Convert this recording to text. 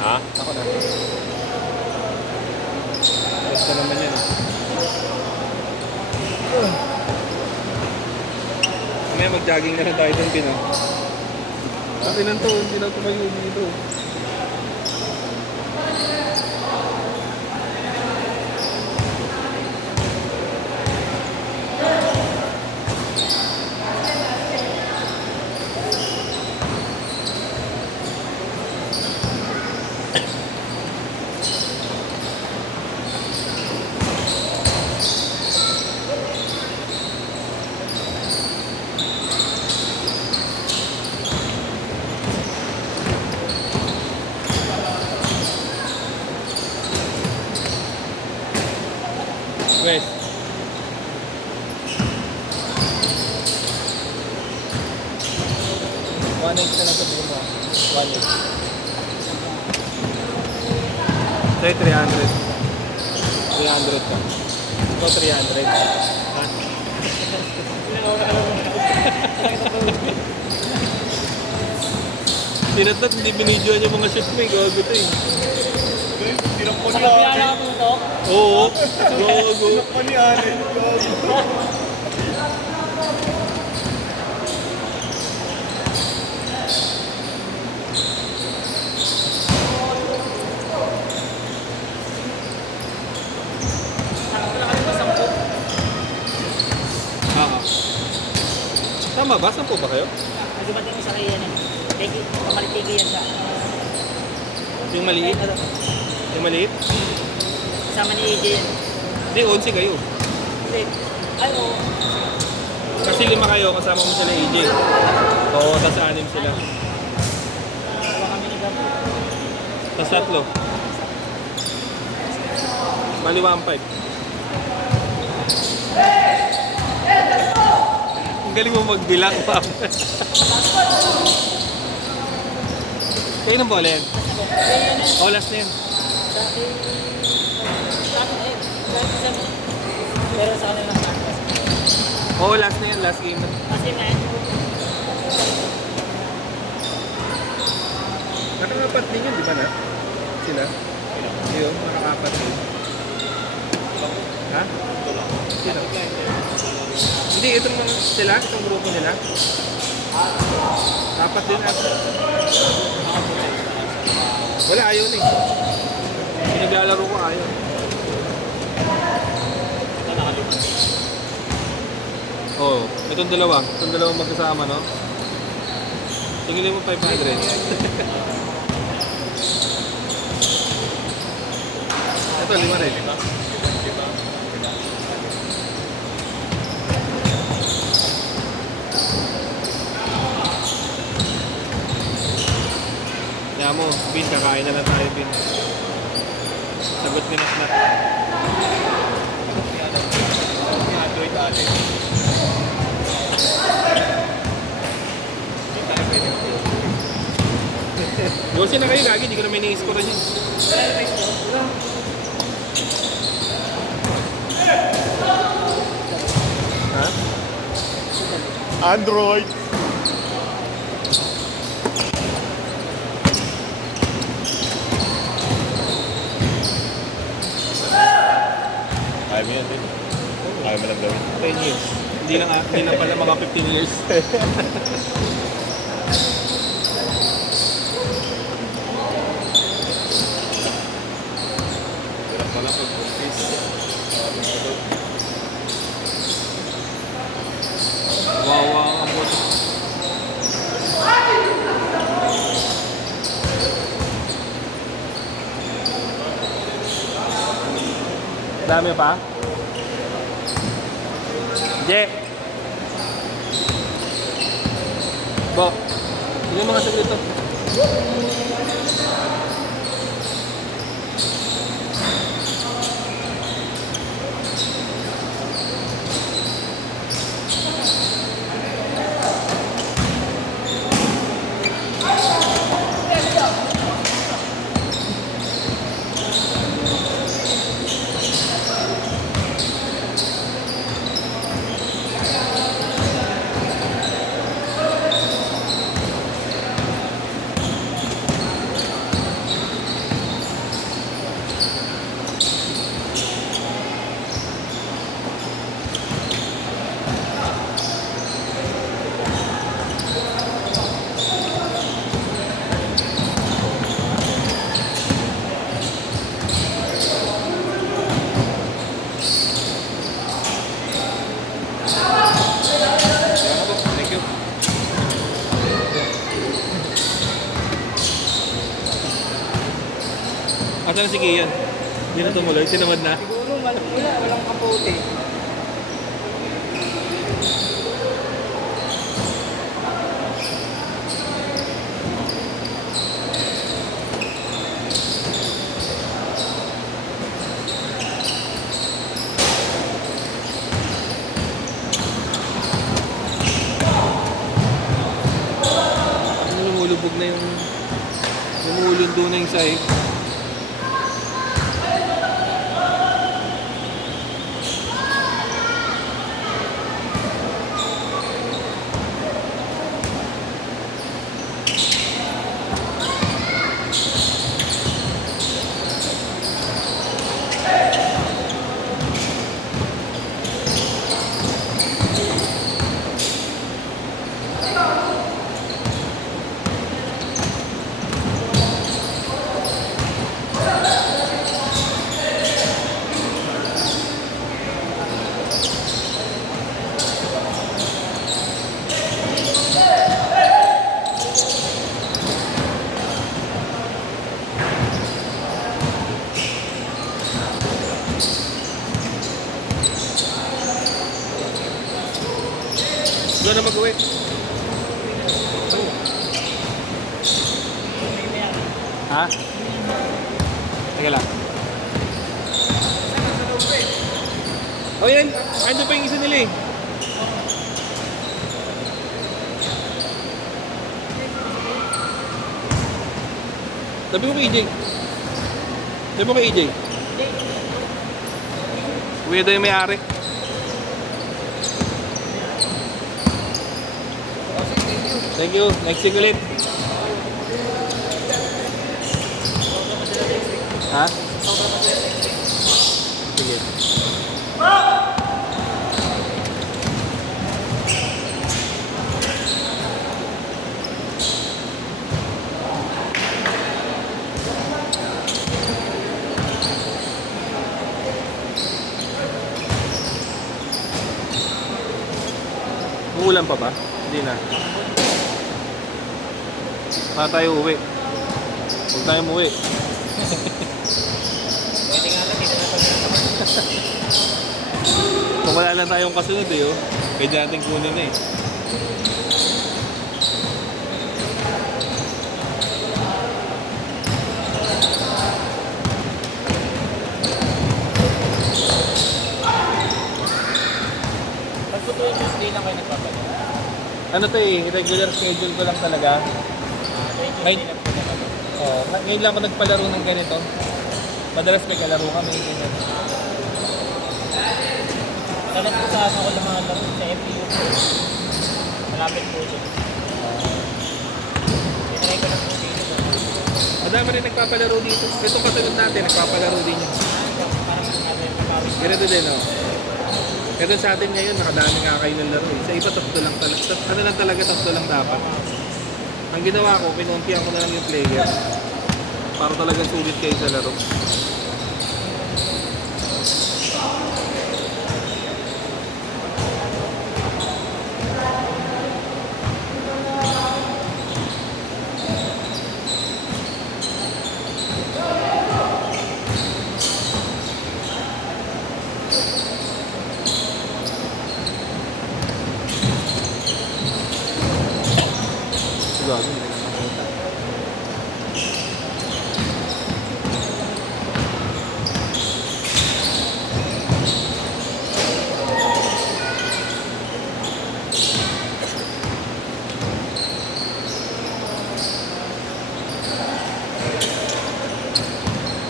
Ha? Ako na. Basta naman yan. May mag-jogging na lang tayo doon, Pino. Sabi lang to, hindi lang tumayo dito. West. One eight na lang sa buo mo. 1.8. Say 300. 300 ka. Ito 300. Ha? Tinatat, hindi binidyoan yung mga shoot mo eh. Gago to eh. Tinap ko Sa ni kapila Allen. mo to. Oo. Gago. Tinap ko ni Allen. Nakapila kami sa 10. Oo. Tama ba? 10 ba kayo? Nagdumating ko sa kaya yan. Pamalitigi yan siya. Yung maliit? Ano? Yung maliit? Kasama ni AJ yan. Hindi, 11 kayo. Hindi. Ay, oo. Kasi 5 kayo, kasama mo sila AJ. Oo, tas 6 sila. Dalawa kami ni Gabo. Tas 3. Bali 1.5. Ang galing mo magbilang, Pam. Kayo ng bola yan? Oh, last na yan. Pero sa kanila lang. Oh, last na yan. Last game na. Kasi man, Nakakapat din yun, di ba na? Sila? Yun, nakakapat din. Ha? Sila? Hindi, itong mga sila, itong grupo nila. Apat din ata. Wala, ayaw na eh. Pinaglalaro ko ayaw. Oo, itong dalawa. Itong dalawa magkasama, no? Tingin mo 500. Ito, 5 rin. Kaya mo, Bin, kakain na lang tayo, Bin. Sagot ni Nasnat. Ni Android Allen. Yosi na kayo, lagi. Hindi ko na may nai-score rin yun. Ha? Android. Kaya mo yan, din. Kaya mo lang gawin. 10 years. Hindi lang pala mga 15 years. Hirap pala pag-practice. Wawa ang bot. Dami pa? Je! Bo, hindi mga saglit to. Asa na si Kian? Hindi na tumuloy, tinamad na. Siguro walang kapote. Ano lumulubog na yung... Lumulundo na yung sahig. Doon na mag-uwi. Ha? Teka lang. Oh yan, ando pa yung isa nila eh. Sabi mo kay EJ. Sabi mo kay EJ. Uwi daw yung may-ari. Thank you. Next week ulit. Ha? Sige. Uulan pa ba? Hindi na. Para tayo uwi. Huwag tayo umuwi. Pwede nga lang, dito na pag Kung wala lang tayong kasunod eh, oh. Pwede natin kunin na eh. Pag tutuwing Tuesday lang kayo nagpapalaro. Ano to eh, regular schedule ko lang talaga. Tuwing Tuesday lang po naman. Oh, ngayon lang ako nagpalaro ng ganito. Madalas may kalaro kami. Ganyan. Kalat po sa ako ng mga laro sa FPU po. Malapit po dyan. Tinry ko lang po dito. Madami rin nagpapalaro dito. Itong kasunod natin, nagpapalaro din yun. Parang natin napawis. Ganito din, oh. Pero sa atin ngayon, nakadami nga kayo ng laro eh. Sa iba, tatlo lang talaga. Ano lang talaga, tatlo lang dapat. Ang ginawa ko, pinuntihan ko na lang yung player. Para talaga sulit kayo sa laro. Gago.